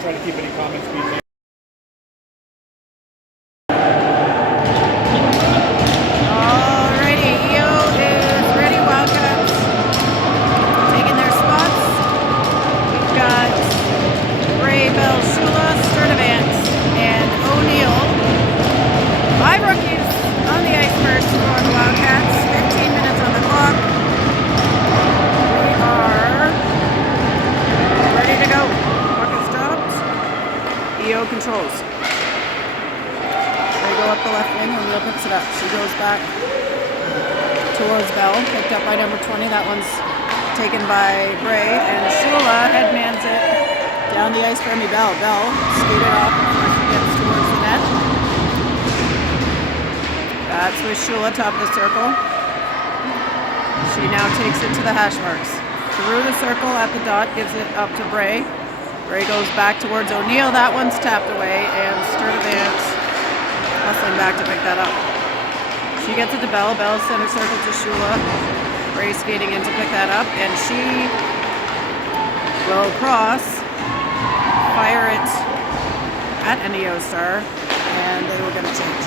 try to keep any comments PG. Alrighty, EO is ready. Wildcats taking their spots. We've got Ray, Bell, Shula, Sturdivant, and O'Neill. 5 rookies on the ice first for the Wildcats. 15 minutes on the clock. We are ready to go. Puck is stopped. EO controls. They go up the left wing. O'Neill picks it up. She goes back towards Bell. Picked up by number 20. That one's taken by Bray. And Shula headmans it down the ice for Emmy Bell. Bell skated off before she gets towards the net. That's with Shula, top of the circle. She now takes it to the hash marks. Through the circle at the dot, gives it up to Bray. Bray goes back towards O'Neill. That one's tapped away, and Sturdivant hustling back to pick that up. She gets it to Bell. Bell center circle to Shula. Bray skating in to pick that up, and she will cross, fire it at an EO star, and they will get a change.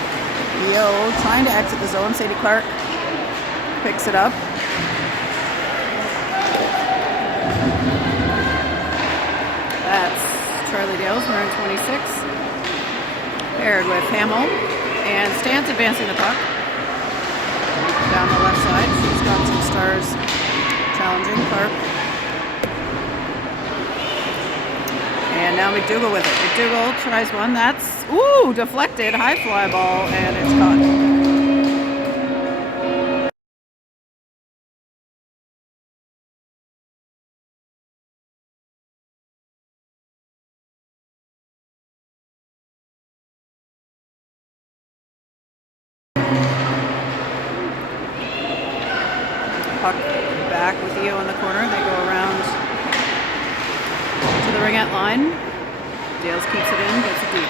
EO trying to exit the zone. Sadie Clark picks it up. That's Charlie Dales, wearing 26, paired with Hamill, and Stan's advancing the puck down the left side. She's got some stars challenging Clark. And now McDougall with it. McDougall tries one. That's, ooh, deflected. High fly ball, and it's caught. Puck back with EO in the corner. They go around to the ringette line. Dales keeps it in, gets it deep.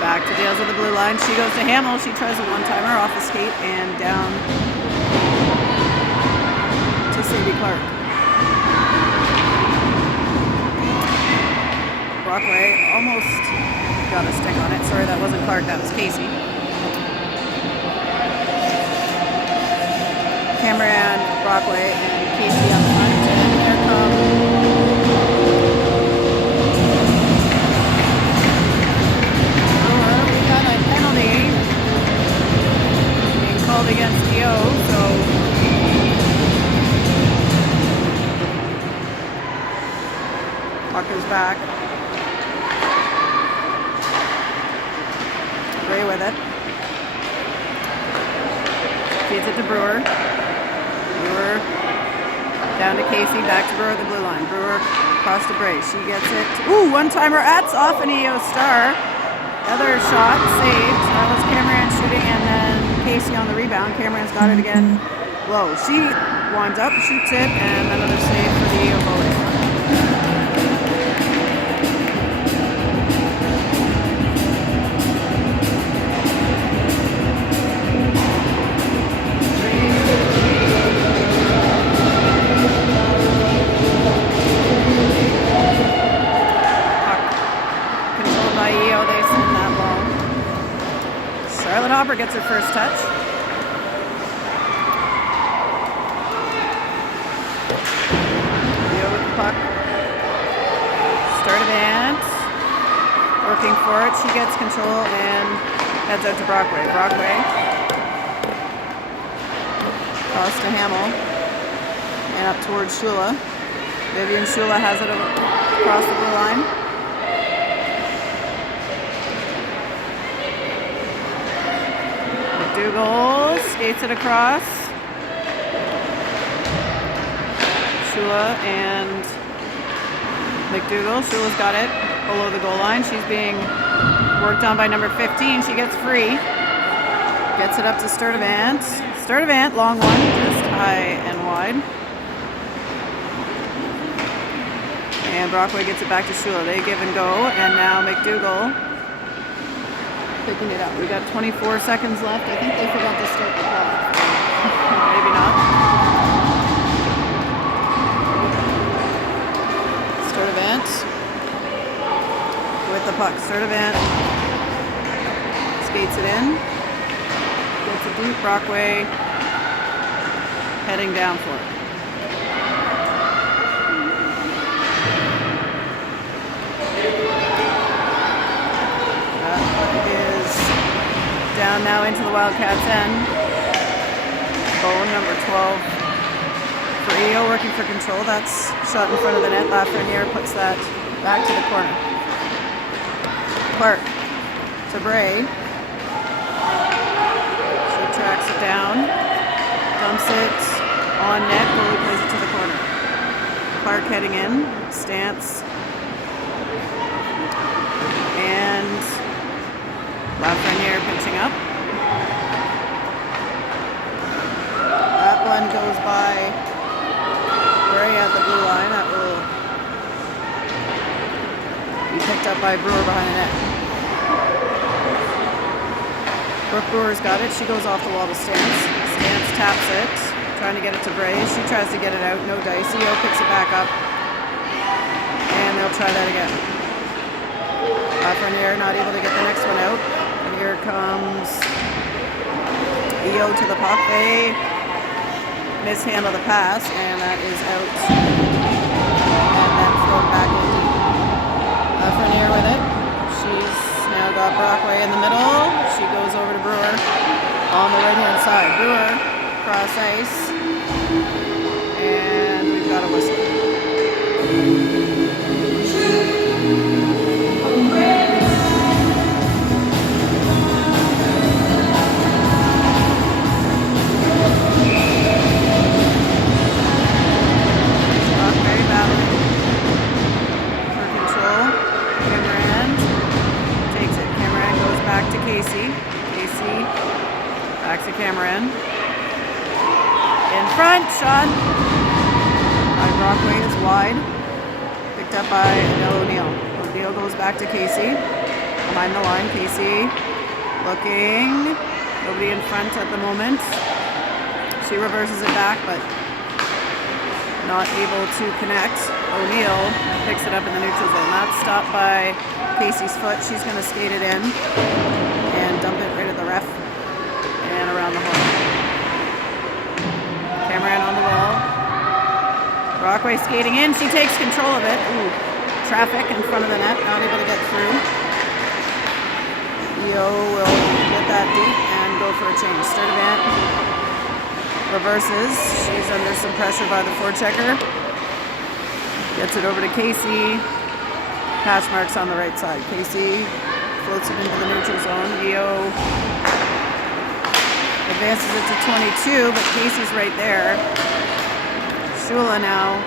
Back to Dales at the blue line. She goes to Hamill. She tries a one-timer off the skate and down to Sadie Clark. Brockway almost got a stick on it. Sorry, that wasn't Clark, that was Casey. Cameron, Brockway, and Casey up front, and here come we got a penalty being called against EO, so puck is back. Ray with it. Feeds it to Brewer. Brewer down to Casey, back to Brewer at the blue line. Brewer across to Bray. She gets it. Ooh, one-timer. That's off an EO star. Other shot saved. That was Cameron shooting, and then Casey on the rebound. Cameron's got it again low. She winds up, shoots it, and another save for the EO goalie. Hopper gets her first touch. EO with the puck. Sturdivant working for it. She gets control and heads out to Brockway. Brockway cross to Hamill and up towards Shula. Vivian Shula has it across the blue line. McDougall skates it across. Shula and McDougall. Shula's got it below the goal line. She's being worked on by number 15. She gets free. Gets it up to Sturdivant. Sturdivant, long one, just high and wide. And Brockway gets it back to Shula. They give and go. And now McDougall picking it up. We got 24 seconds left. I think they forgot to start the clock. Maybe not. Sturdivant the puck. Sturdivant skates it in. Gets it deep. Brockway heading down for it. That puck is down now into the Wildcats' end. Bone, number 12 for EO, working for control. That's shot in front of the net. Lafreniere puts that back to the corner. Clark to Bray. She tracks it down, dumps it on net. Goalie plays it to the corner. Clark heading in, stance, and Lafreniere pitching up. That one goes by Bray at the blue line. That will be picked up by Brewer behind the net. Brooke Brewer's got it. She goes off the wall to Stance. Stance taps it, trying to get it to Bray. She tries to get it out. No dice. EO picks it back up. And they'll try that again. Lafreniere not able to get the next one out. And here comes EO to the puck. They mishandle the pass, and that is out. And then thrown back in deep. Lafreniere with it. She's now got Brockway in the middle. She goes over to Brewer on the right-hand side. Brewer cross ice. And we've got a whistle. Casey. Casey back to Cameron. In front, shot by Brockway is wide. Picked up by O'Neill. O'Neill goes back to Casey. Behind the line, Casey looking. Nobody in front at the moment. She reverses it back, but not able to connect. O'Neill picks it up in the neutral zone. That's stopped by Casey's foot. She's going to skate it in and dump it right at the ref and around the horn. Cameron on the wall. Brockway skating in. She takes control of it. Ooh, traffic in front of the net. Not able to get through. EO will get that deep and go for a change. Sturdivant reverses. She's under some pressure by the forechecker. Gets it over to Casey. Patch marks on the right side. Casey floats it into the neutral zone. EO advances it to 22, but Casey's right there. Shula now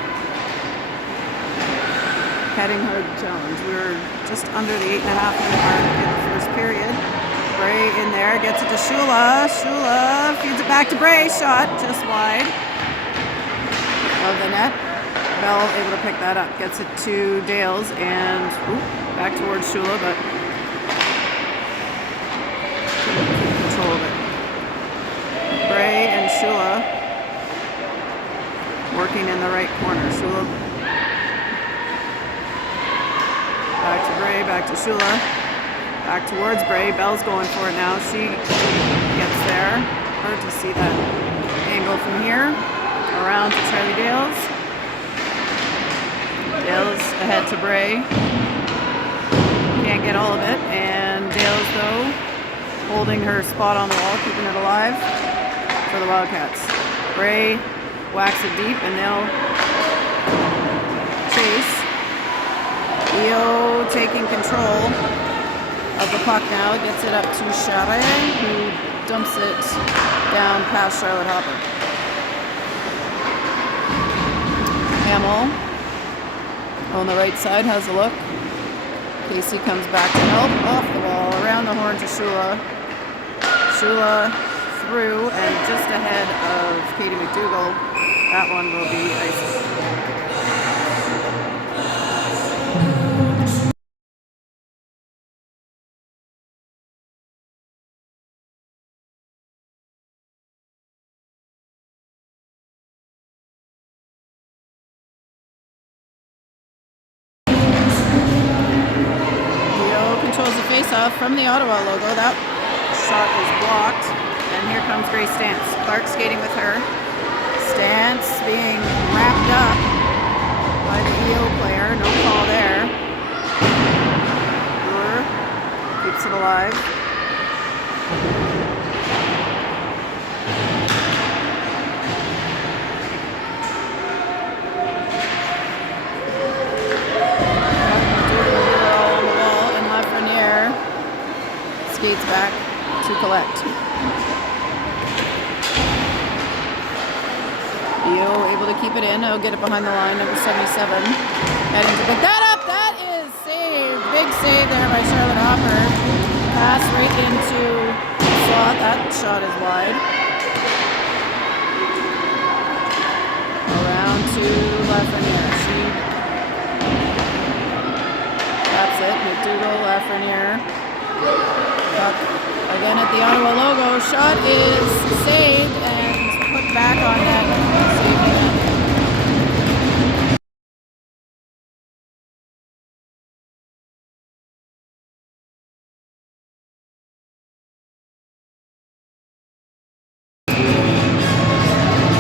heading her challenge. We were just under the 8.5-minute mark in the first period. Bray in there, gets it to Shula. Shula feeds it back to Bray. Shot just wide of the net. Bell able to pick that up. Gets it to Dales and back towards Shula, but couldn't keep control of it. Bray and Shula working in the right corner. Shula back to Bray, back to Shula, back towards Bray. Bell's going for it now. She gets there. Hard to see that angle from here. Around to Charlie Dales. Dales ahead to Bray. Can't get all of it. And Dales, though, holding her spot on the wall, keeping it alive for the Wildcats. Bray whacks it deep, and they'll chase. EO taking control of the puck now. Gets it up to Charest, who dumps it down past Charlotte Hopper. Hamill on the right side has a look. Casey comes back to help. Off the wall, around the horn to Shula. Shula through and just ahead of Katie McDougall. That one will be icing. handles the face-off from the Ottawa logo. That shot is blocked. And here comes Grace Stance. Clark skating with her. Stance being wrapped up by the EO player. No call there. Brewer keeps it alive. On the wall, and Lafreniere skates back to collect. EO able to keep it in. He'll get it behind the line. Number 77 heading to pick that up. That is saved. Big save there by Charlotte Hopper. Pass right into the slot. That shot is wide. Around to Lafreniere. That's it. McDougall, Lafreniere. Puck again at the Ottawa logo. Shot is saved and put back on net.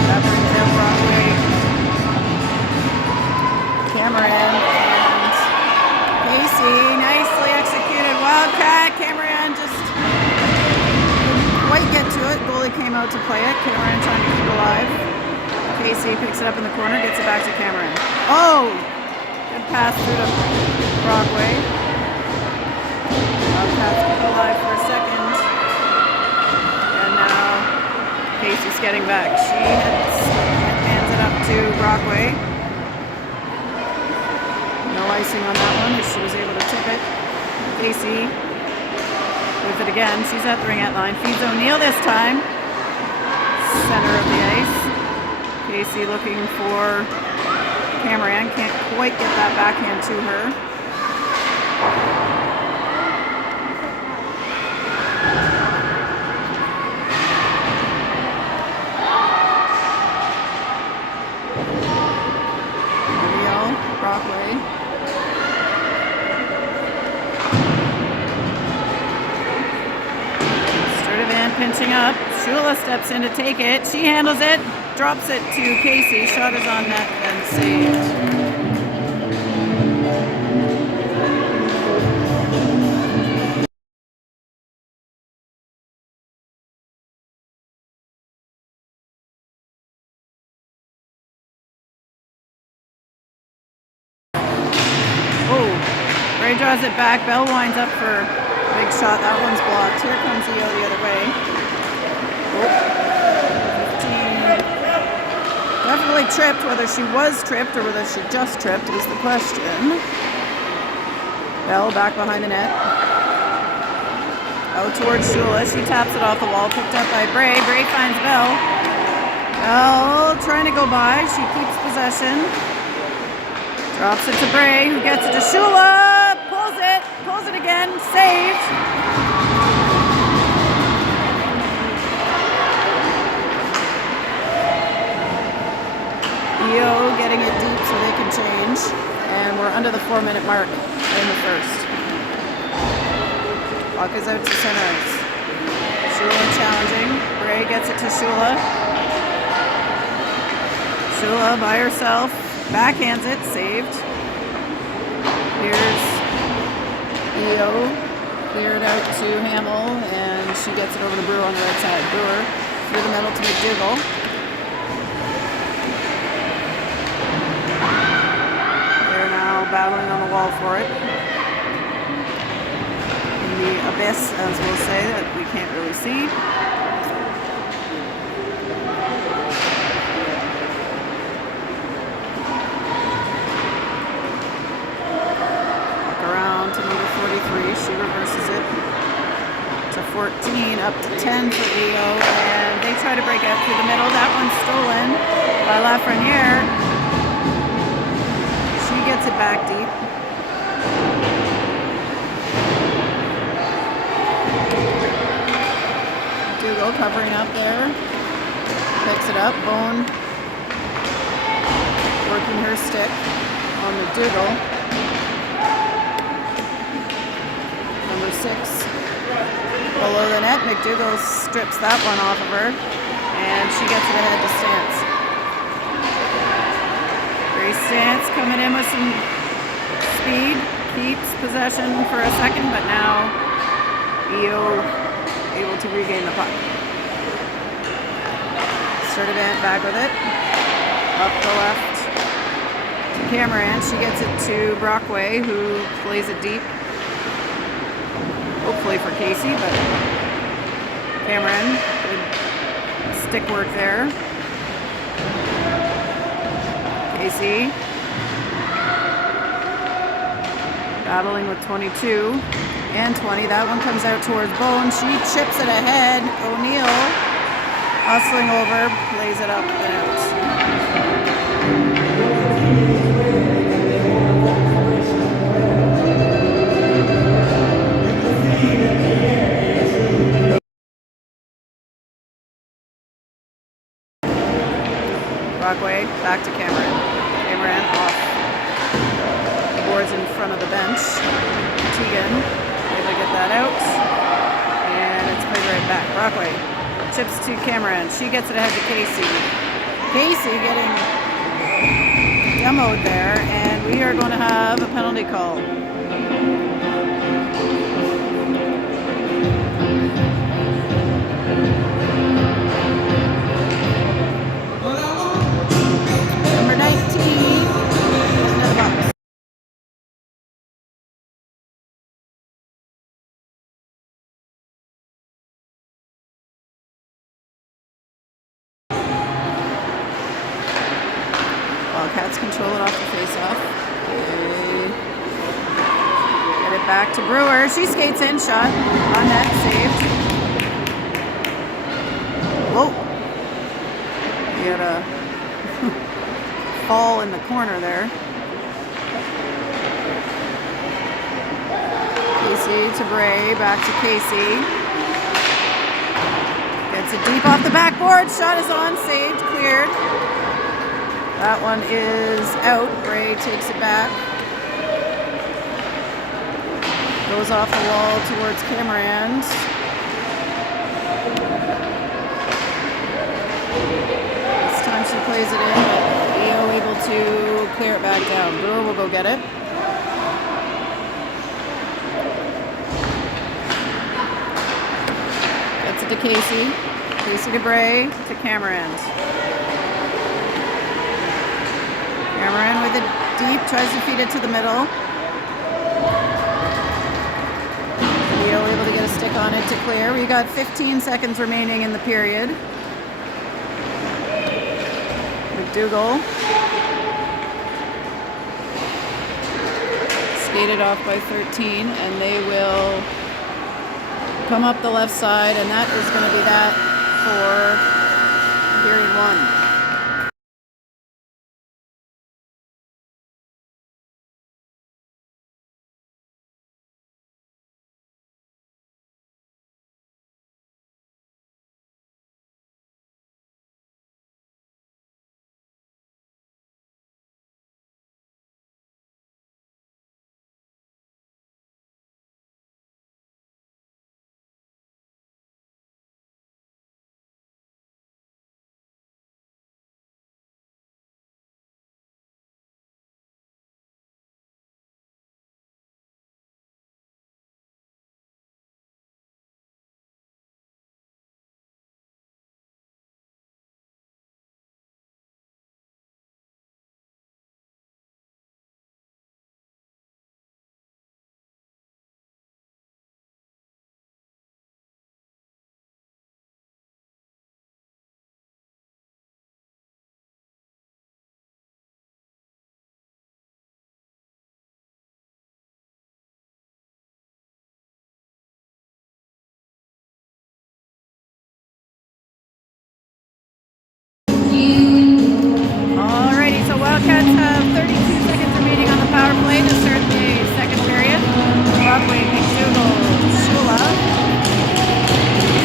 That brings in Broadway. Cameron and Casey. Nicely executed. Wildcat. Cameron just quite get to it. Goalie came out to play it. Cameron trying to keep alive. Casey picks it up in the corner, gets it back to Cameron. Oh! Good pass through to Brockway. Wildcats keep alive for a second. And now Casey's getting back. She hands it up to Brockway. No icing on that one as she was able to tip it. Casey with it again. She's at the ringette line. Feeds O'Neill this time. Center of the ice. Casey looking for Cameron. Can't quite get that backhand to her. O'Neill, Brockway. Pinching up. Shula steps in to take it. She handles it. Drops it to Casey. Shot is on net and saved. Oh, Ray draws it back. Bell winds up for big shot. That one's blocked. Here comes EO the other way. Definitely tripped. Whether she was tripped or whether she just tripped is the question. Bell back behind the net. Out towards Shula. She taps it off the wall. Picked up by Bray. Bray finds Bell. Bell trying to go by. She keeps possession. Drops it to Bray, who gets it to Shula. Pulls it again. Saved. EO getting it deep so they can change. And we're under the 4-minute mark in the first. Puck is out to center ice. Shula challenging. Bray gets it to Shula. Shula by herself. Backhands it. Saved. Here's EO. Cleared out to Hamill. And she gets it over to Brewer on the right side. Brewer through the middle to McDougall. Battling on the wall for it. In the abyss, as we'll say, that we can't really see. Back around to number 43. She reverses it to 14, up to 10 for EO, and they try to break out through the middle. That one's stolen by Lafreniere. Gets it back deep. Dougal covering up there. Picks it up. Bone working her stick on the Dougal. Number number 6 below the net. McDougall strips that one off of her, and she gets it ahead to Stance. Grace Stance coming in with some speed, keeps possession for a second, but now EO able to regain the puck. Sturdivant back with it, up the left to Cameron. She gets it to Brockway, who plays it deep, hopefully for Casey, but Cameron, good stick work there. Casey battling with 22 and 20. That one comes out towards Bone. She chips it ahead. O'Neill hustling over, plays it up and out. Brockway back to Cameron. Cameron off the boards in front of the bench. Tegan able to get that out, and it's played right back. Brockway chips to Cameron. She gets it ahead to Casey. Casey getting demoed there, and we are going to have a penalty call. Number 19, another box. Wildcats control it off the face-off. Get it back to Brewer. She skates in, shot on net, saved. Whoa. He had a fall in the corner there. Casey to Bray, back to Casey. Gets it deep off the backboard. Shot is on, saved, cleared. That one is out. Bray takes it back. Goes off the wall towards Cameron. This time she plays it in, but EO able to clear it back down. Brewer will go get it. Gets it to Casey. Casey to Bray, to Cameron. Cameron with it deep, tries to feed it to the middle. EO able to get a stick on it to clear. We got 15 seconds remaining in the period. McDougall skated off by 13, and they will come up the left side, and that is going to be that for period 1. Alrighty, so Wildcats have 32 seconds remaining on the power play to start the second period. Brockway, McDougall, Shula,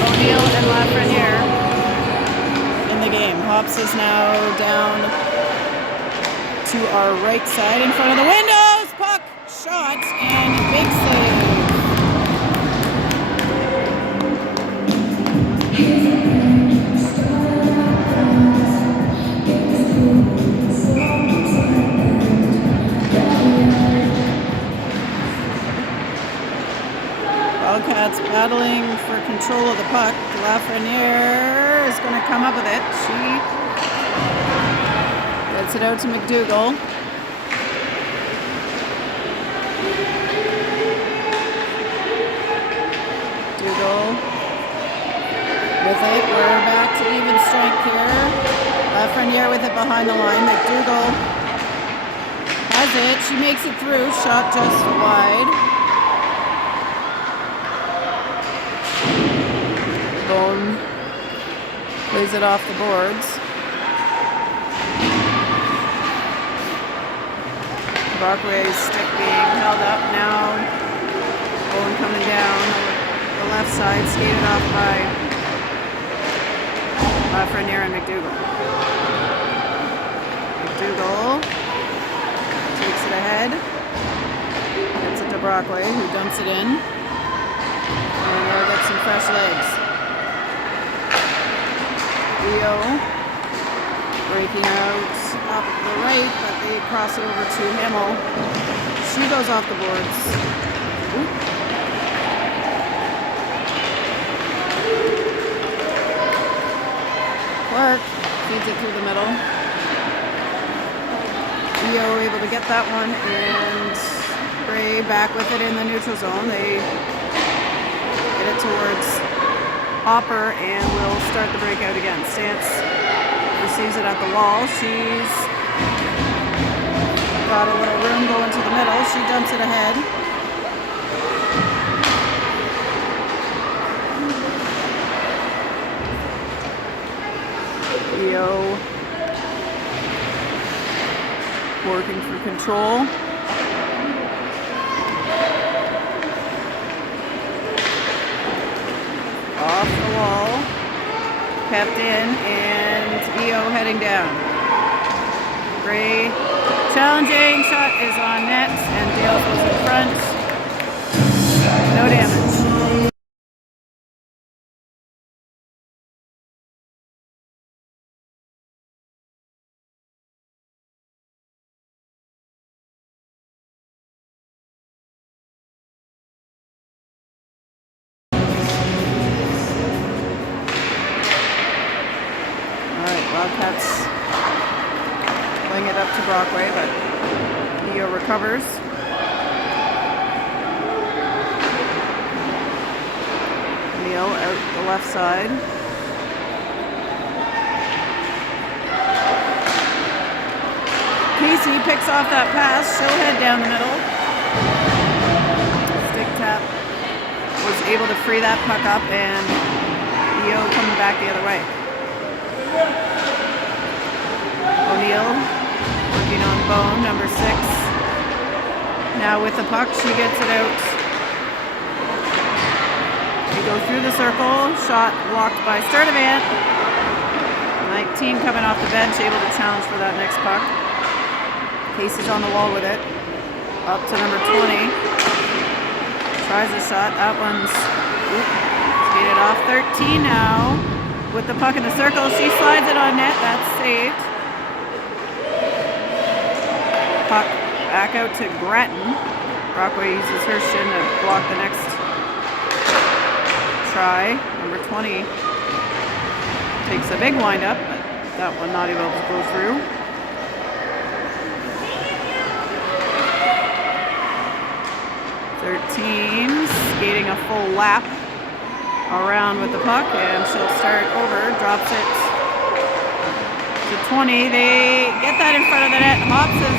O'Neill, and Lafreniere in the game. Hops is now down to our right side in front of the windows. Puck, shot, and big save. battling for control of the puck. Lafreniere is going to come up with it. She gets it out to McDougall. With it, we're back to even strength here. Lafreniere with it behind the line. McDougall has it. She makes it through. Shot just wide. Bone plays it off the boards. Brockway's stick being held up now. Bone coming down the left side, skated off by Lafreniere and McDougall. McDougall takes it ahead. Gets it to Brockway, who dumps it in. And there gets some fresh legs. EO breaking out up the right, but they cross it over to Himmel. She goes off the boards. Ooh. Clark feeds it through the middle. EO able to get that one, and Gray back with it in the neutral zone. They get it towards Hopper and will start the breakout again. Stance receives it at the wall. She's got a little room going to the middle. She dumps it ahead. EO working for control. Off the wall. Kept in, and EO heading down. Gray challenging. Shot is on net, and Dale goes in front. No damage. Wildcats playing it up to Brockway, but EO recovers. Neal out the left side. Casey picks off that pass. She'll head down the middle. Stick tap was able to free that puck up, and EO coming back the other way. O'Neill working on Bone, number 6. Now with the puck, she gets it out. They go through the circle. Shot blocked by Sturdivant. 19 coming off the bench, able to challenge for that next puck. Casey's on the wall with it. Up to number 20. Tries a shot. That one's skated off. 13 now. With the puck in the circle, she slides it on net. That's saved. Puck back out to Grattan. Brockway uses her shin to block the next try. Number 20 takes a big wind-up, but that one not able to go through. Skating a full lap around with the puck, and she'll start over, drops it to 20. They get that in front of the net. Hops has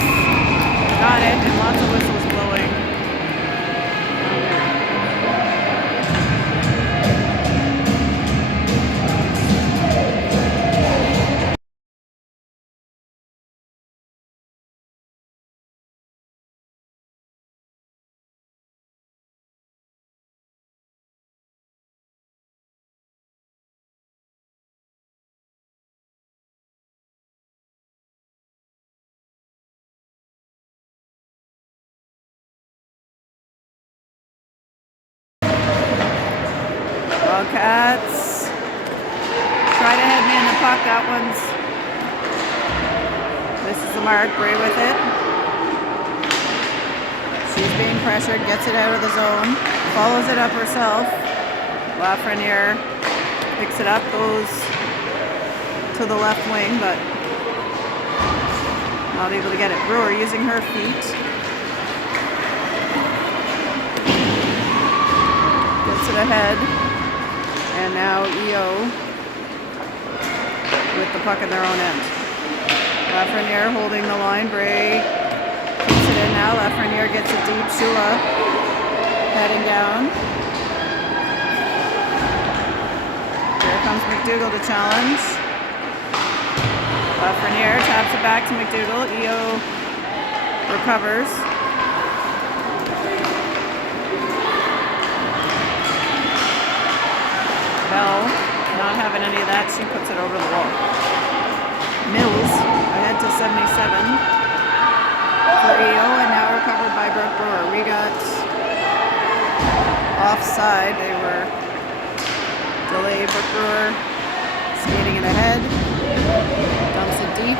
got it, and lots of whistles blowing. Wildcats try to headman the puck. That one's misses the mark. Bray with it. She's being pressured, gets it out of the zone, follows it up herself. Lafreniere picks it up, goes to the left wing, but not able to get it. Brewer using her feet. Gets it ahead. And now EO with the puck in their own end. Lafreniere holding the line. Bray keeps it in now. Lafreniere gets it deep. Shula heading down. Here comes McDougall to challenge. Lafreniere taps it back to McDougall. EO recovers. Bell not having any of that. She puts it over the wall. Mills ahead to 77 for EO, and now recovered by Brooke Brewer. We got offside. They were delayed. Brooke Brewer skating it ahead. Dumps it deep.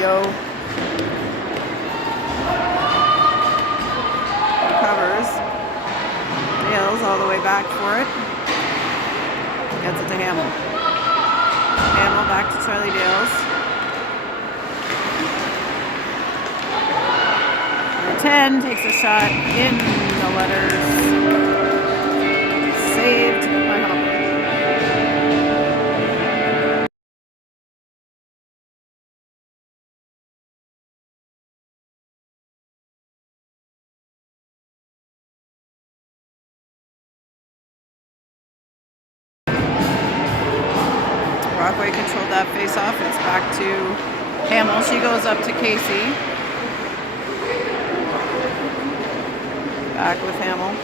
EO recovers. Dales all the way back for it. Gets it to Hamill. Hamill back to Charlie Dales. Number 10 takes a shot in the letters. Saved by Hopper. Brockway controlled that face-off. It's back to Hamill. She goes up to Casey. Back with Hamill.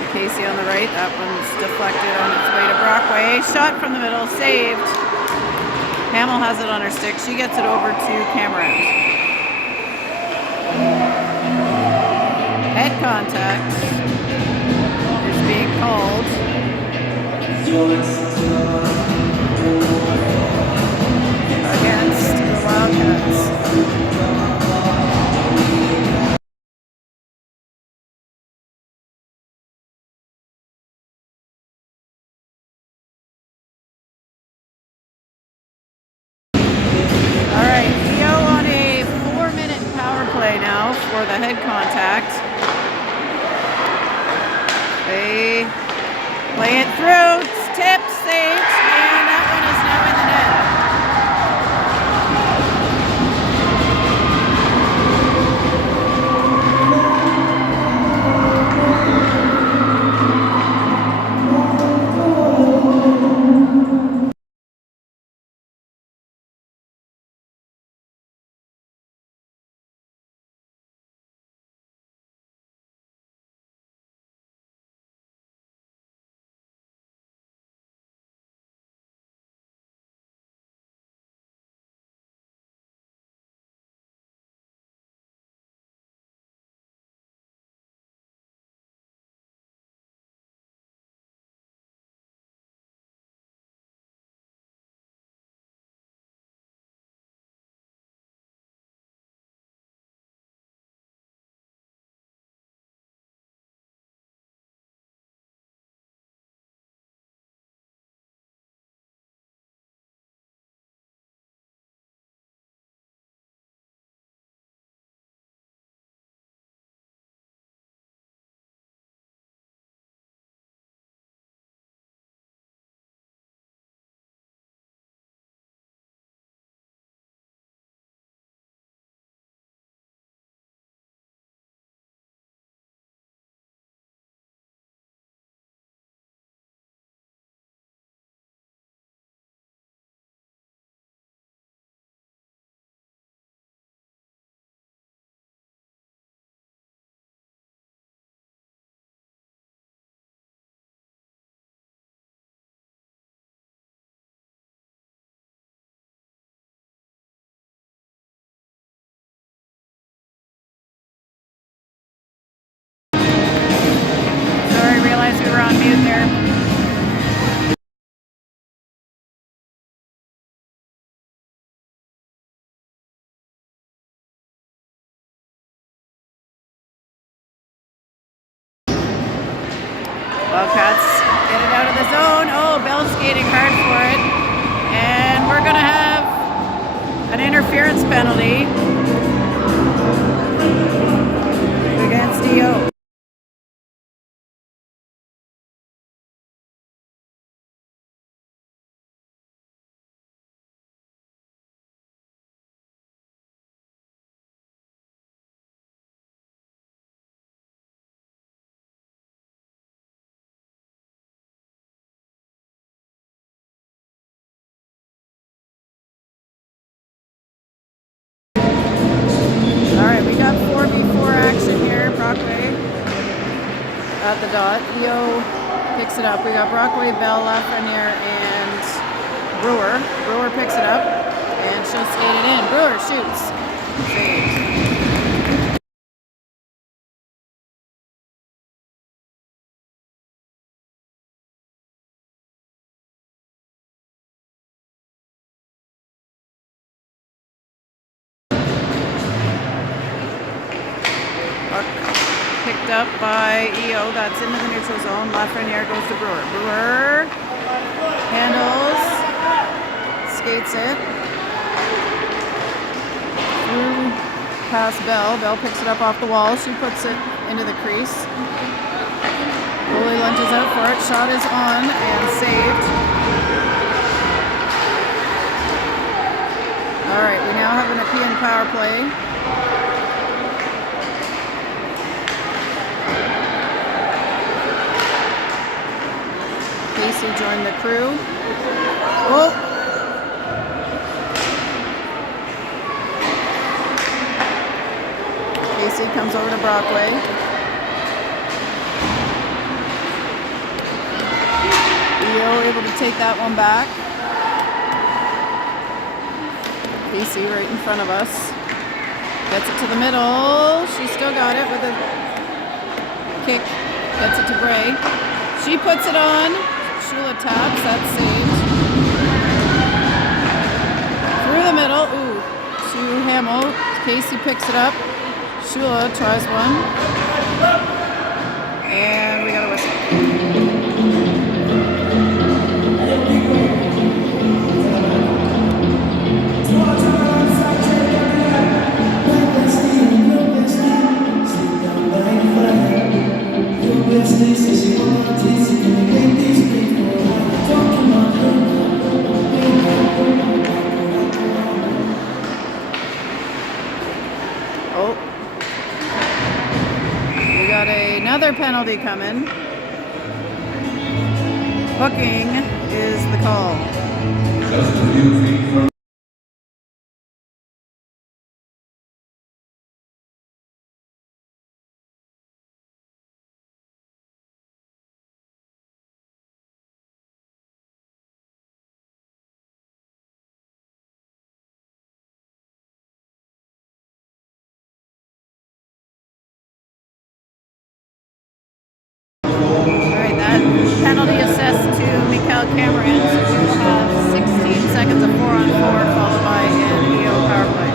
To Casey on the right. That one's deflected on its way to Brockway. Shot from the middle. Saved. Hamill has it on her stick. She gets it over to Cameron. Head contact is being called against the Wildcats. All right, EO on a 4-minute power play now for the head contact. They play it through. Tip, saved, and that one is now in the net. Get it out of the zone. Oh, Bell's skating hard for it. And we're going to have an interference penalty against EO. Alright, we got 4v4 action here. Brockway at the dot. EO picks it up. We got Brockway, Bell, Lafreniere, and Brewer. Brewer picks it up, and she'll skate it in. Brewer shoots. Saved. Picked up by EO. That's into the neutral zone. Lafreniere goes to Brewer. Brewer handles, skates it through past Bell. Bell picks it up off the wall. She puts it into the crease. Goalie lunges out for it. Shot is on and saved. All right, we now have a Nepean power play. Casey joined the crew. Oh! Casey comes over to Brockway. EO able to take that one back. Casey right in front of us. Gets it to the middle. She still got it with a kick. Gets it to Bray. She puts it on. Shula taps, that's saved. Through the middle, ooh, to Hamill. Casey picks it up. Shula tries one. And we got a whistle. Another penalty coming. Hooking is the call. Penalty assessed to Mikael Cameron, so we will have 16 seconds of 4-on-4 followed by an EO power play.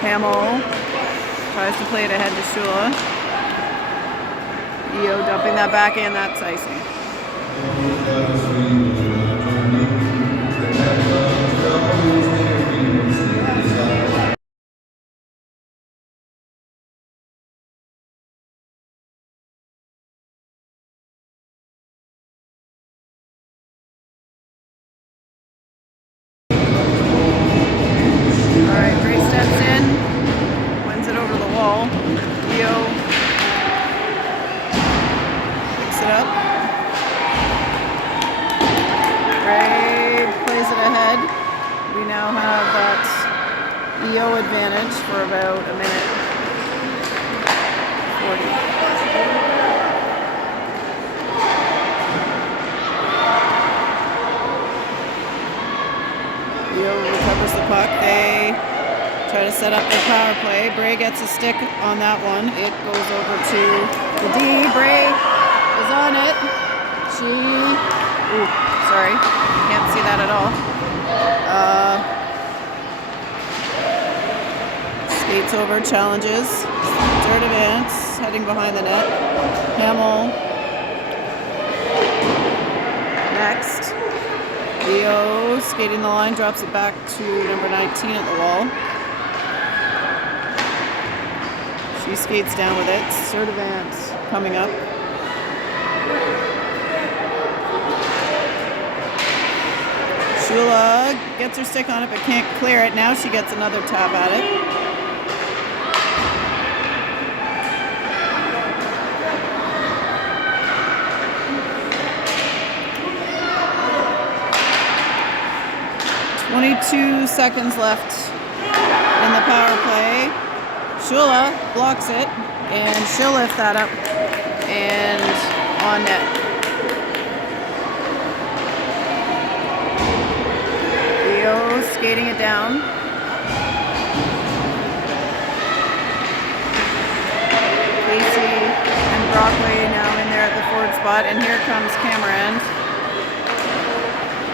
Hamill tries to play it ahead to Shula. EO dumping that back in, that's icing. EO advantage for about a minute 40. EO recovers the puck. They try to set up their power play. Bray gets a stick on that one. It goes over to the D. Bray is on it. Sorry, can't see that at all. Skates over, challenges. Third advance, heading behind the net. Hamill. Next. EO skating the line, drops it back to number 19 at the wall. She skates down with it. Third advance coming up. Shula gets her stick on it but can't clear it. Now she gets another tap at it. .22 seconds left in the power play. Shula blocks it, and she'll lift that up and on net. EO skating it down. Casey and Brockway now in there at the forward spot, and here comes Cameron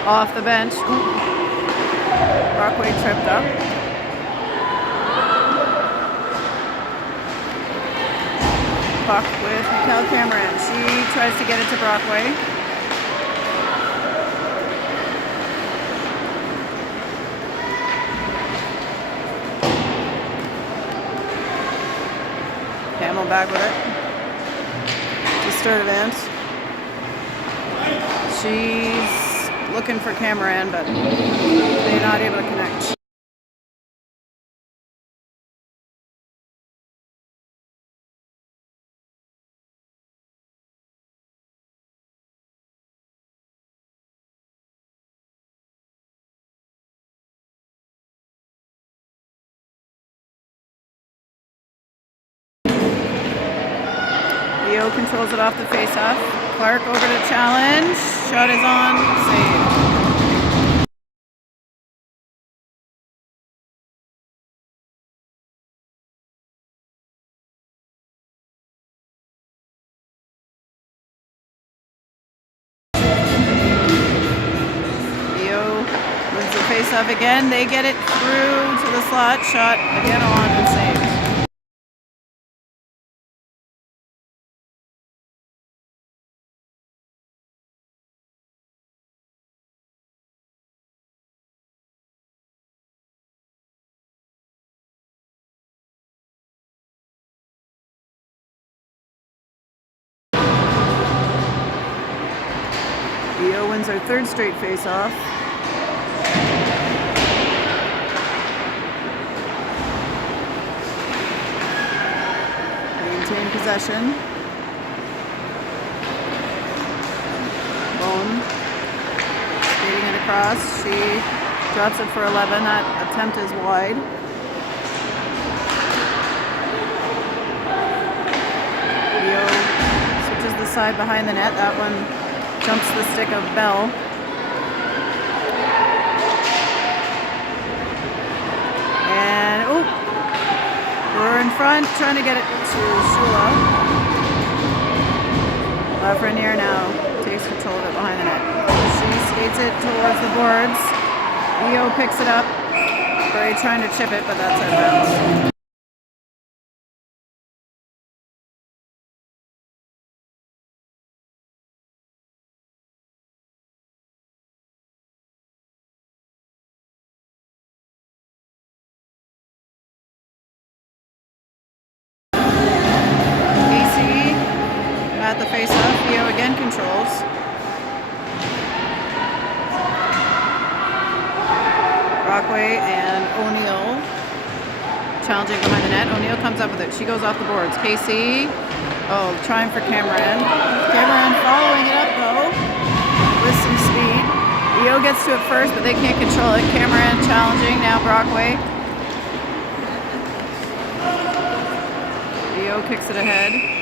off the bench. Brockway tripped up. Puck with Kel Cameron. She tries to get it to Brockway. Hamill back with it. To Sturt advance. She's looking for Cameron, but they're not able to connect. EO controls it off the faceoff. Clark over to challenge. Shot is on. Save. EO wins the faceoff again. They get it through to the slot. Shot again on and save. EO wins our third straight face-off. Maintain possession. Bone skating it across. She drops it for 11. That attempt is wide. EO switches the side behind the net. That one jumps the stick of Bell. And, oh, we're in front, trying to get it to Shula. Lafreniere now takes control of it behind the net. She skates it towards the boards. EO picks it up. Very trying to chip it, but that's out of bounds. At the face-off, EO again controls. Brockway and O'Neill challenging behind the net. O'Neill comes up with it. She goes off the boards. Casey, trying for Cameron. Cameron following it up though with some speed. EO gets to it first, but they can't control it. Cameron challenging, now Brockway. EO kicks it ahead.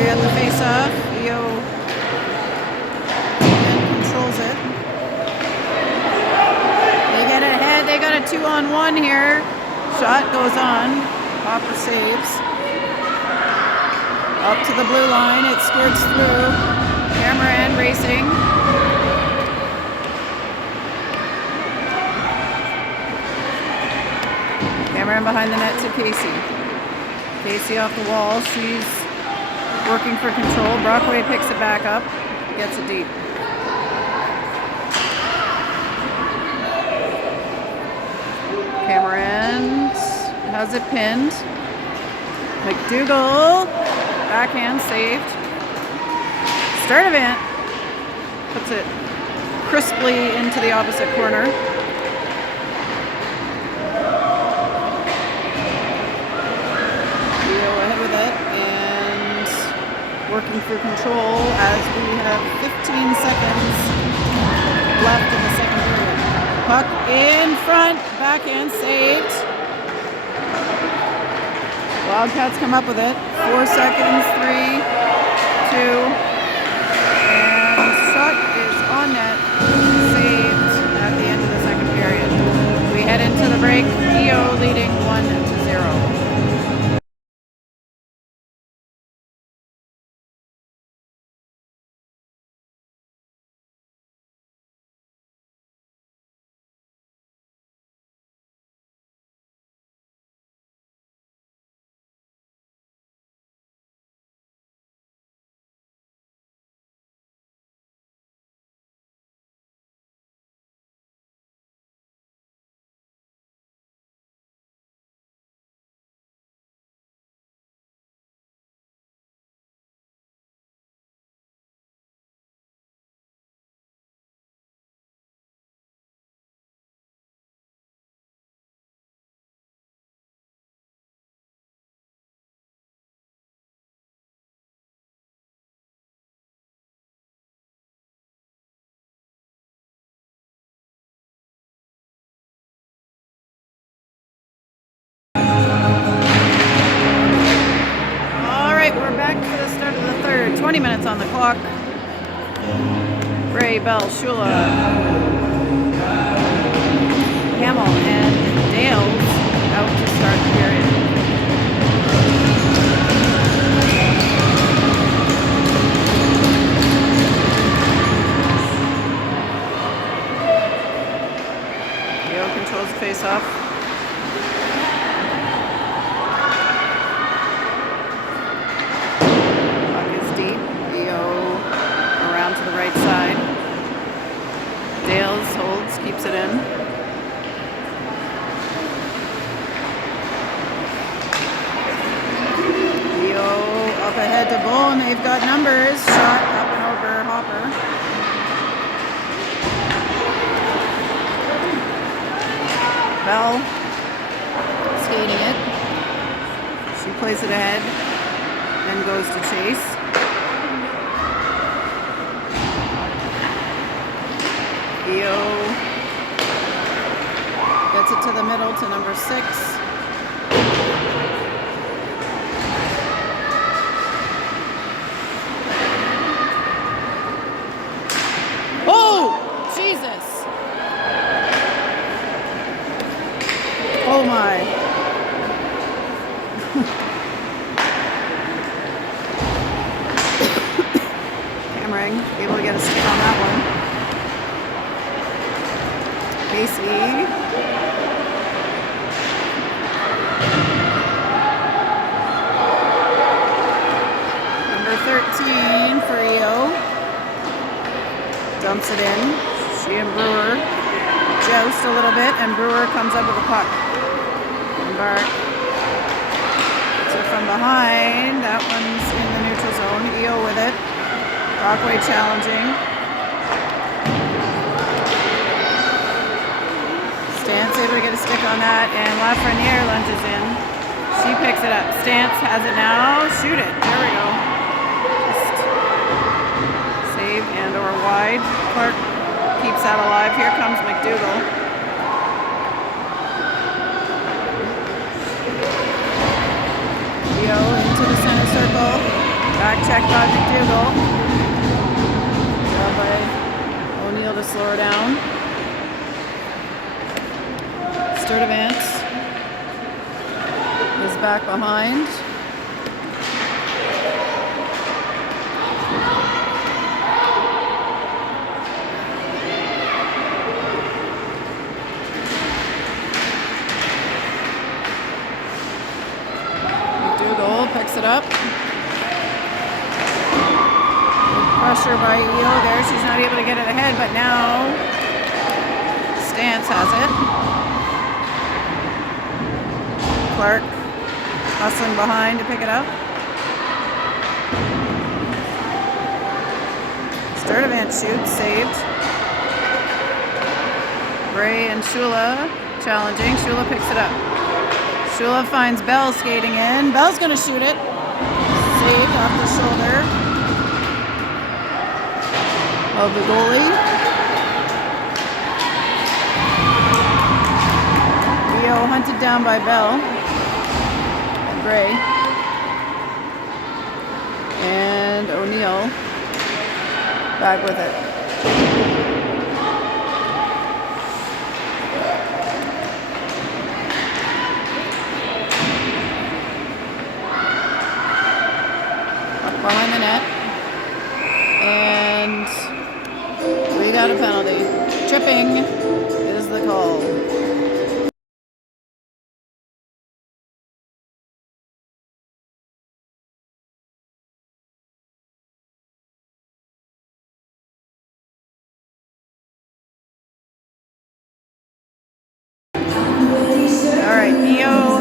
At the face-off, EO controls it. 2-on-1 here. Shot goes on. Hopper saves. Up to the blue line. It skirts through. Cameron racing. Cameron behind the net to Casey. Casey off the wall. She's working for control. Brockway picks it back up. Gets it deep. Cameron has it pinned. McDougall, backhand saved. Sturdivant puts it crisply into the opposite corner. EO ahead with it and working for control as we have 15 seconds left in the second period. Puck in front, backhand saved. Wildcats come up with it. 4 seconds, 3, 2, and shot is on net. Saved at the end of the second period. We head into the break. EO leading 1-0. We're back for the start of the third. 20 minutes on the clock. Ray, Bell, Shula, Hamill, and Dales out to start the period. EO controls the face-off. To the right side. Dales holds, keeps it in. EO up ahead to Bull, and they've got numbers. Shot up and over Hopper. Bell skating it. She plays it ahead, then goes to chase. EO gets it to the middle to number 6. Oh, Jesus. Oh my. Cameron able to get a stick on that one. Casey. Number 13 for EO. Dumps it in. She and Brewer joust a little bit, and Brewer comes up with a puck. Embark. So from behind, that one's in the neutral zone. EO with it. Brockway challenging. Stance able to get a stick on that, and Lafreniere lunges in. She picks it up. Stance has it now. Shoot it. There we go. Just save and or wide. Clark keeps that alive. Here comes McDougall. EO into the center circle. Back check by McDougall. Job by O'Neill to slow her down. Sturdivant is back behind. McDougall picks it up. Pressure by EO there. She's not able to get it ahead, but now Stance has it. Clark hustling behind to pick it up. Sturdivant shoots, saved. Bray and Shula challenging. Shula picks it up. Shula finds Bell skating in. Bell's gonna shoot it. Saved off the shoulder of the goalie. EO hunted down by Bell and Gray. And O'Neill back with it. Up behind the net. And we got a penalty. Tripping is the call. All right, EO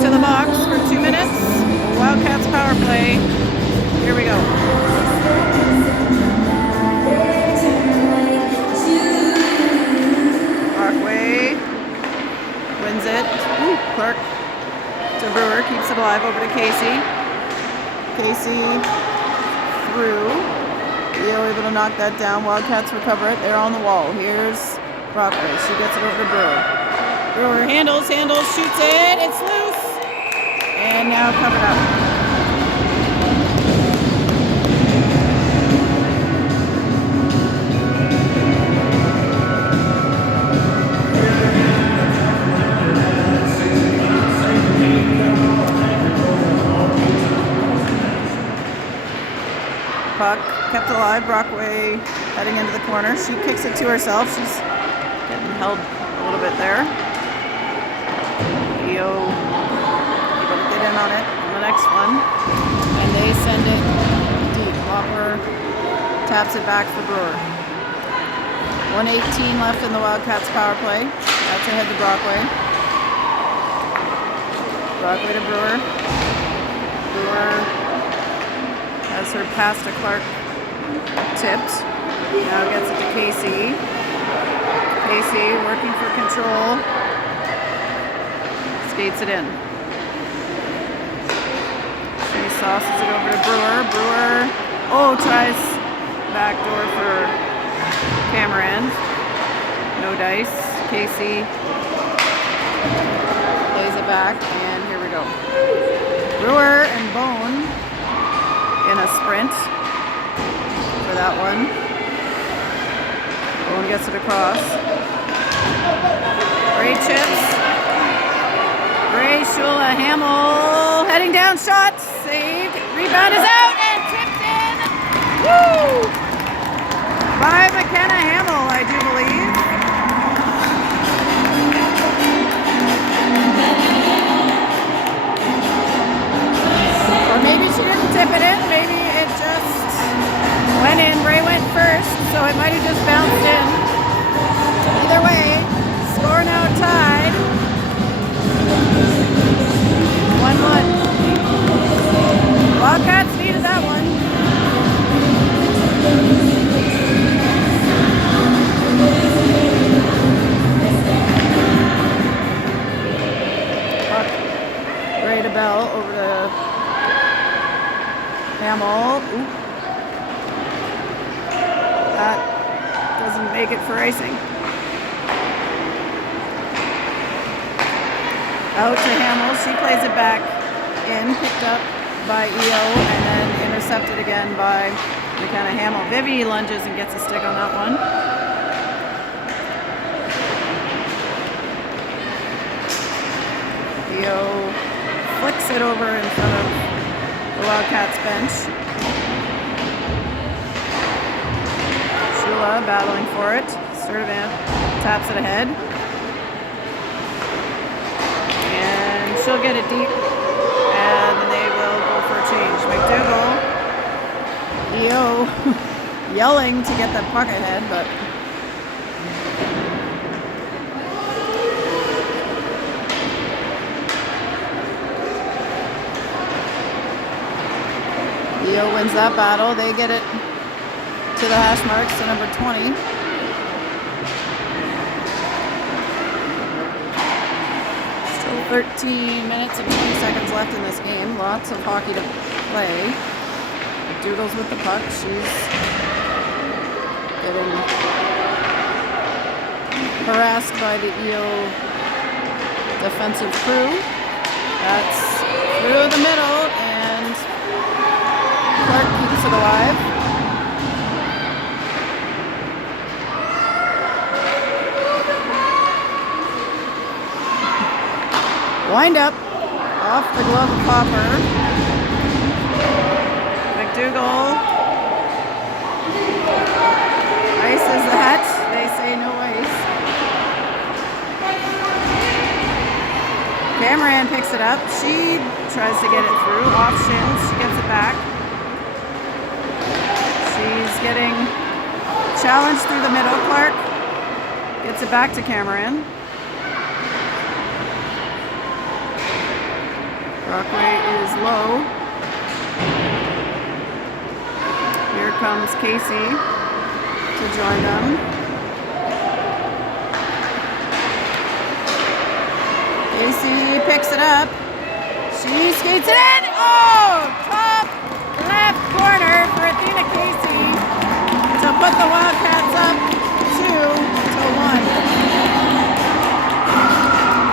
to the box for 2 minutes. Wildcats power play. Here we go. Brockway wins it. Ooh, Clark to Brewer, keeps it alive over to Casey. Casey through. EO able to knock that down. Wildcats recover it. They're on the wall. Here's Brockway. She gets it over to Brewer. Brewer handles, shoots it. It's loose. And now covered up. Puck kept alive. Brockway heading into the corner. She kicks it to herself. She's getting held a little bit there. EO able to get in on it on the next one. And they send it deep. Lopper taps it back for Brewer. 1:18 left in the Wildcats power play. That's ahead to Brockway. Brockway to Brewer. Brewer has her pass to Clark tipped. Now gets it to Casey. Casey working for control. Skates it in. She sauces it over to Brewer. Brewer, tries backdoor for Cameron. No dice. Casey plays it back, and here we go. Brewer and Bone in a sprint for that one. Bone gets it across. Great chips. Gray, Shula, Hamill heading down, shot, saved. Rebound is out and tipped in. Woo! By McKenna Hamill, I do believe. Or maybe she didn't tip it in. Maybe it just went in. Ray went first, so it might have just bounced in. Either way, score now tied. 1-1. Wildcats needed that one. Ray to Bell over to Hamill. Ooh. That doesn't make it for icing. Out to Hamill. She plays it back in, picked up by EO, and then intercepted again by McKenna Hamill. Vivi lunges and gets a stick on that one. EO flicks it over in front of the Wildcats bench. Shula battling for it. Sturdivant taps it ahead. And she'll get it deep. And they will go for a change. McDougall. EO yelling to get that puck ahead, but EO wins that battle. They get it to the hash marks to number 20. Still 13 minutes and 20 seconds left in this game. Lots of hockey to play. Doodles with the puck. She's getting harassed by the EO defensive crew. That's through the middle, and Clark keeps it alive. Wind up off the glove of Popper. McDougall ices that. They say no ice. Cameron picks it up. She tries to get it through. Off shins. She gets it back. She's getting challenged through the middle. Clark gets it back to Cameron. Brockway is low. Here comes Casey to join them. Casey picks it up. She skates it in. Oh! Top left corner for Athena Casey to put the Wildcats up 2-1.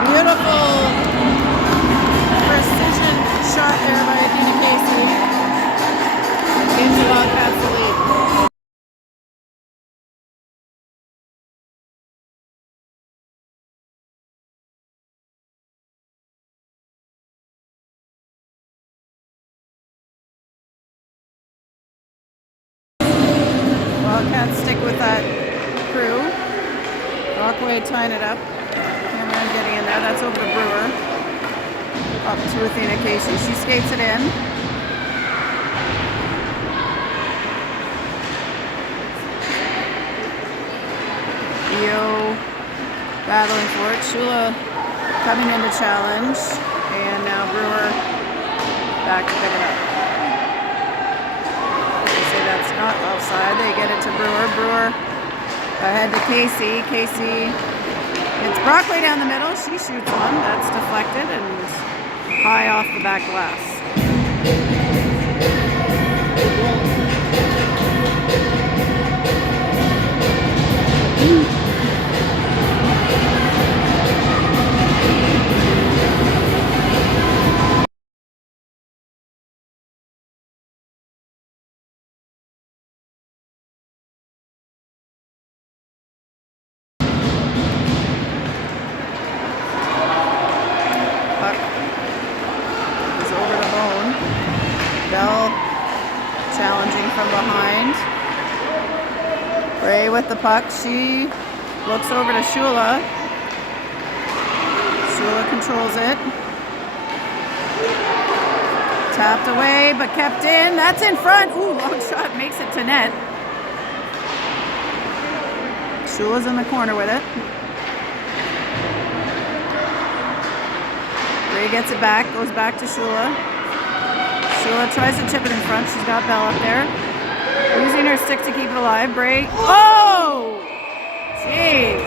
Beautiful precision shot there by Athena Casey. Gives the Wildcats the lead. Wildcats stick with that crew. Brockway tying it up. Cameron getting in there. That's over to Brewer. Up to Athena Casey. She skates it in. EO battling for it. Shula coming in to challenge. And now Brewer back to pick it up. They say that's not offside. They get it to Brewer. Brewer ahead to Casey. Casey hits Brockway down the middle. She shoots one. That's deflected and high off the back glass. Challenging from behind. Ray with the puck. She looks over to Shula. Shula controls it. Tapped away, but kept in. That's in front. Ooh, long shot makes it to net. Shula's in the corner with it. Ray gets it back, goes back to Shula. Shula tries to chip it in front. She's got Bell up there. Using her stick to keep it alive. Bray. Oh! Jeez.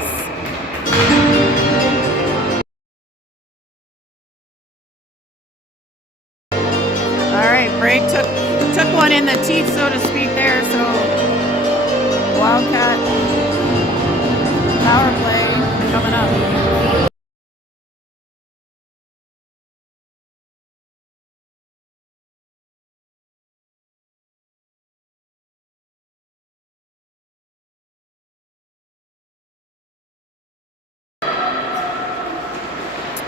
All right, Bray took one in the teeth, so to speak, there. So Wildcat power play coming up.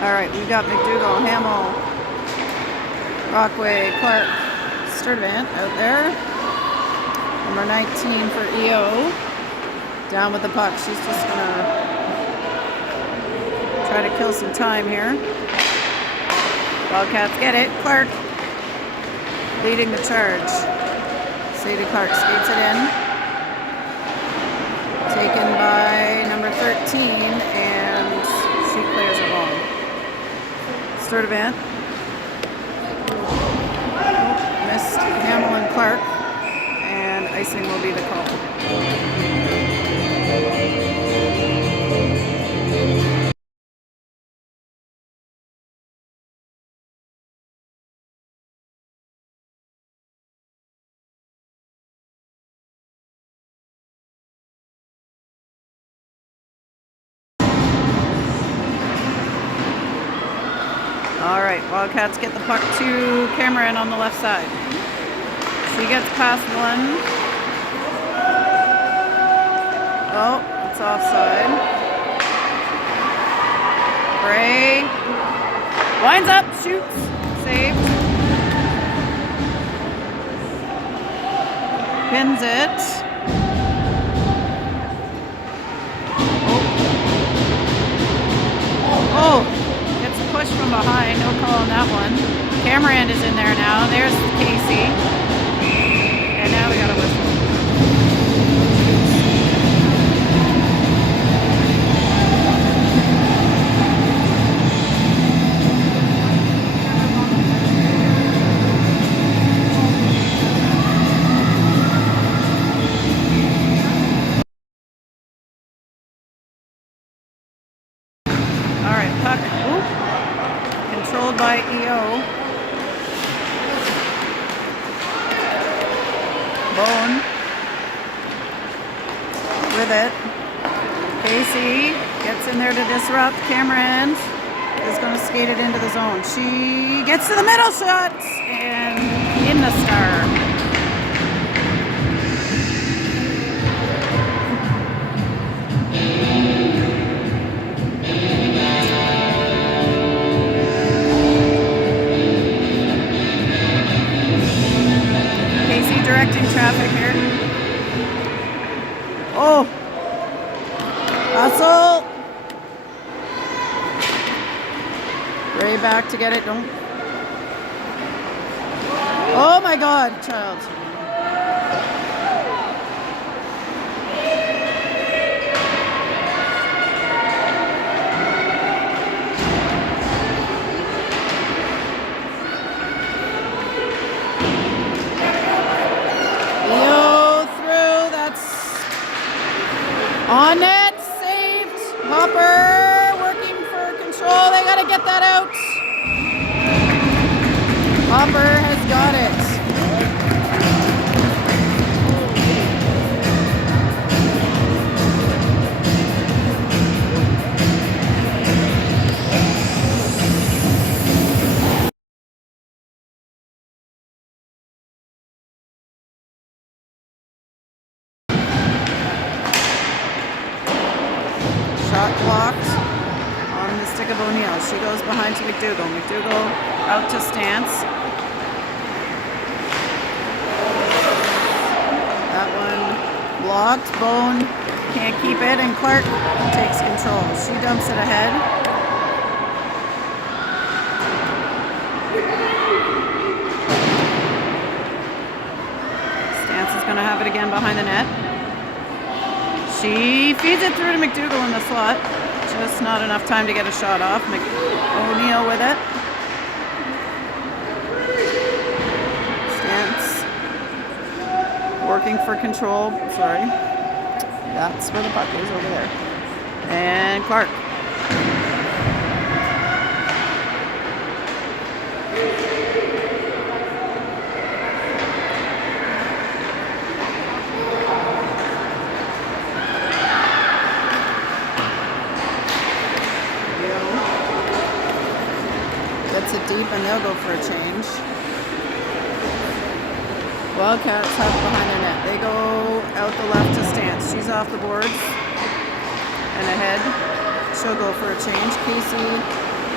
Alright, we've got McDougall, Hamill, Rockway, Clark, Sturdivant out there. Number 19 for EO. Down with the puck. She's just gonna try to kill some time here. Wildcats get it. Clark leading the charge. Sadie Clark skates it in. Taken by number 13, and she clears it long. Sturdivant. Missed Hamill and Clark, and icing will be the call. Alright, Wildcats get the puck to Cameron on the left side. She gets past one. Oh, it's offside. Bray winds up, shoots, saved. Pins it. Oh, gets a push from behind. No call on that one. Cameron is in there now. There's Casey. And now we got a whistle. Alright, puck. Oop. Controlled by EO. Bone with it. Casey gets in there to disrupt. Cameron is going to skate it into the zone. She gets to the middle shot and in the star. Directing traffic here. Oh! Hustle! Ray back to get it. Don't. Oh my God, child. On net, saved. Hopper working for control. They got to get that out. Hopper has got it. Shot blocked on the stick of O'Neill. She goes behind to McDougall. McDougall out to Stance. That one blocked. Bone can't keep it, and Clark takes control. She dumps it ahead. Stance is going to have it again behind the net. She feeds it through to McDougall in the slot. Just not enough time to get a shot off. O'Neill with it. Stance working for control. Sorry. That's where the puck is, over there. And Clark. Gets it deep, and they'll go for a change. Wildcats have it behind their net. They go out the left to Stance. She's off the boards and ahead. She'll go for a change. Casey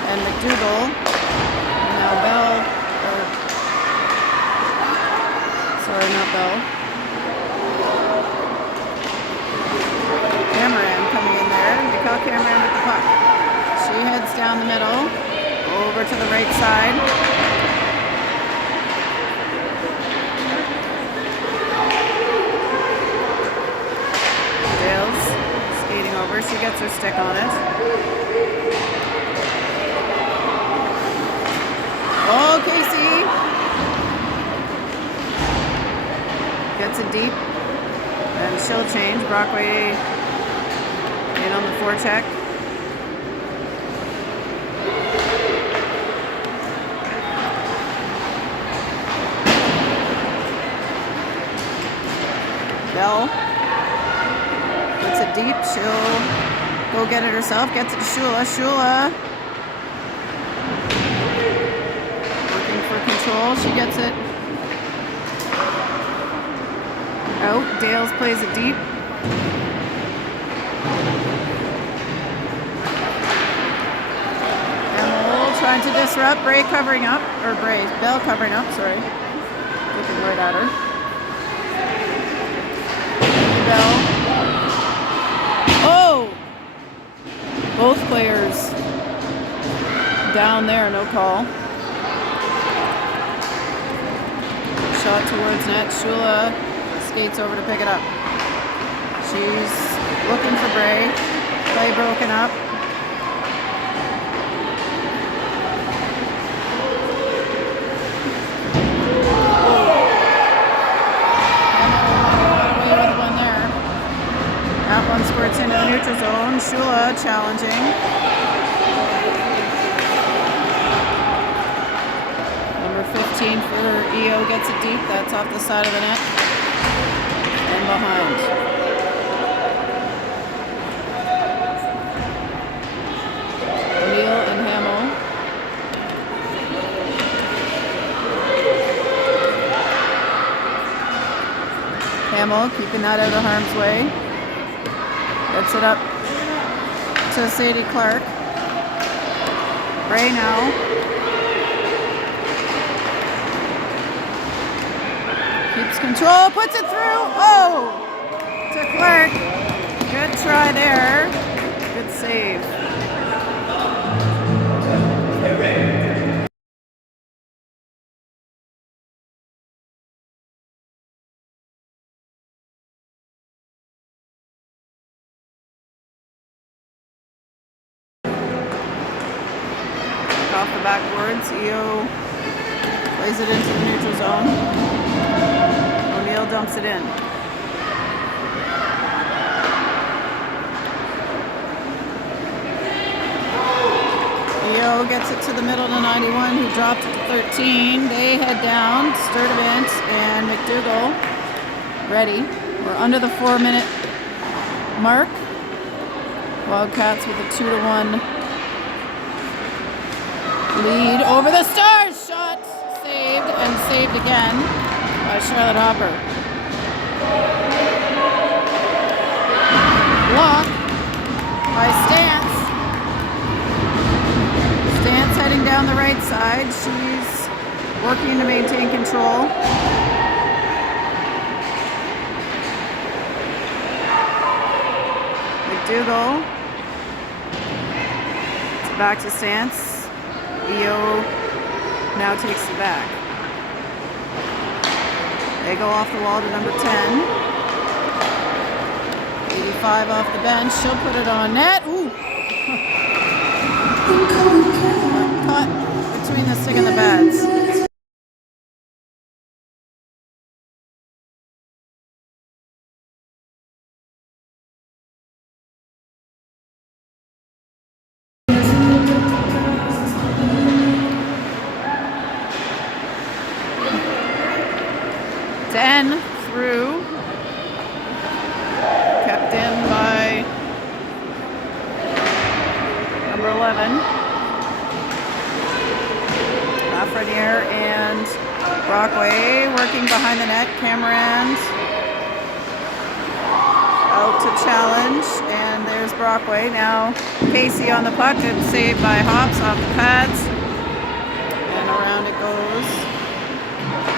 and McDougall. Now Bell, sorry, not Bell. Cameron coming in there. They call Cameron with the puck. She heads down the middle, over to the right side. Dale's skating over. She gets her stick on it. Oh, Casey gets it deep, and she'll change. Brockway in on the forecheck. Bell gets it deep. She'll go get it herself. Gets it to Shula. Shula working for control. She gets it out. Dales plays it deep. Emil trying to disrupt. Bray covering up. Or Bell covering up, sorry. Looking right at her. Bell. Oh! Both players down there, no call. Shot towards net. Shula skates over to pick it up. She's looking for Bray. Play broken up. That one squirts into the neutral zone. Shula challenging. Number 15 for EO gets it deep. That's off the side of the net. And behind. O'Neill and Hamill. Hamill keeping that out of harm's way. Gets it up to Sadie Clark. Bray now. Keeps control, puts it through. Oh! To Clark. Good try there. Good save. Off the backboards, EO plays it into the neutral zone. O'Neill dumps it in. EO gets it to the middle to 91, who dropped it to 13. They head down. Sturdivant and McDougall ready. We're under the 4-minute mark. Wildcats with a 2-1 lead over the Stars. Shot saved and saved again by Charlotte Hopper. Block by Stance. Stance heading down the right side. She's working to maintain control. McDougall. It's back to Stance. EO now takes it back. They go off the wall to number 10. 85 off the bench. She'll put it on net. Ooh! Caught between the stick and the pads. Through, kept in by number 11, Lafreniere and Brockway working behind the net. Cameron out to challenge, and there's Brockway. Now Casey on the puck and saved by Hops off the pads, and around it goes.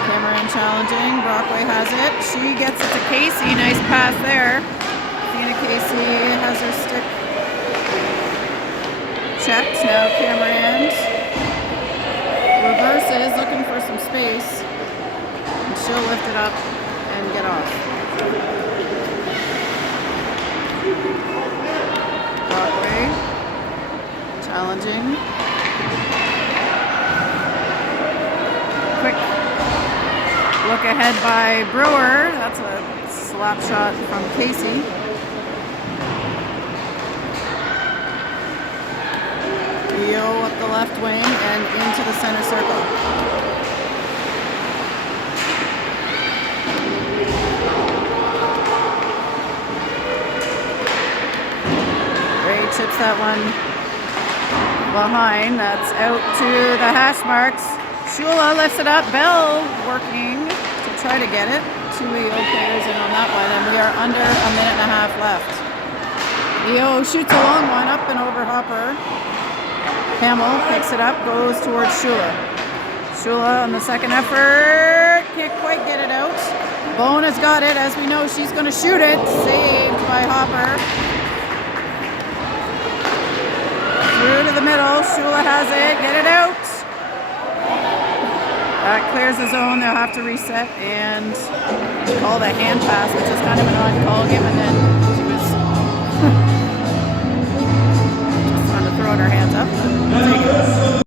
Cameron challenging, Brockway has it. She gets it to Casey, nice pass there. Athena Casey has her stick checked. Now Cameron reverses, looking for some space, and she'll lift it up and get off. Brockway challenging. Quick look ahead by Brewer. That's a slap shot from Casey. EO up the left wing and into the center circle. Ray chips that one behind. That's out to the hash marks. Shula lifts it up. Bell working to try to get it. 2 EO players in on that one, and we are under a minute and a half left. EO shoots a long one up and over Hopper. Hamill picks it up, goes towards Shula. Shula on the second effort, can't quite get it out. Bone has got it, as we know she's going to shoot it. Saved by Hopper. Through to the middle, Shula has it, get it out. That clears the zone, they'll have to reset and call the hand pass, which is kind of an odd call given that she was just trying to throw her hands up. We'll take it.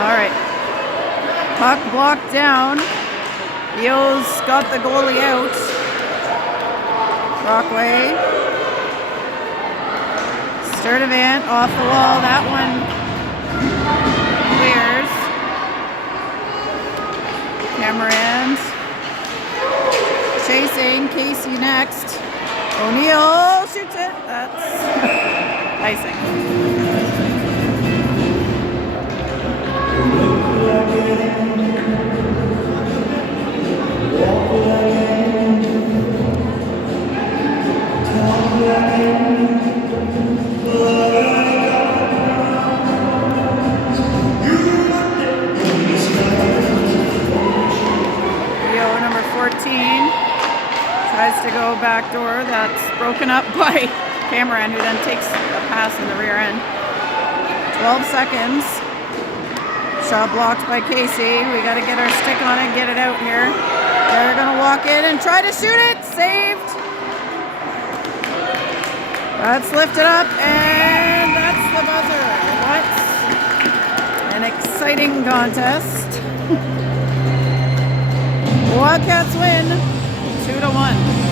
All right, puck blocked down. EO's got the goalie out. Brockway. Sturdivant off the wall. That one clears. Cameron chasing. Casey next. O'Neill shoots it. That's icing. EO number 14 tries to go back door. That's broken up by Cameron, who then takes a pass in the rear end. 12 seconds. Shot blocked by Casey. We got to get our stick on it, get it out here. They're going to walk in and try to shoot it. Saved. That's lifted up, and that's the buzzer. What an exciting contest. Wildcats win 2-1.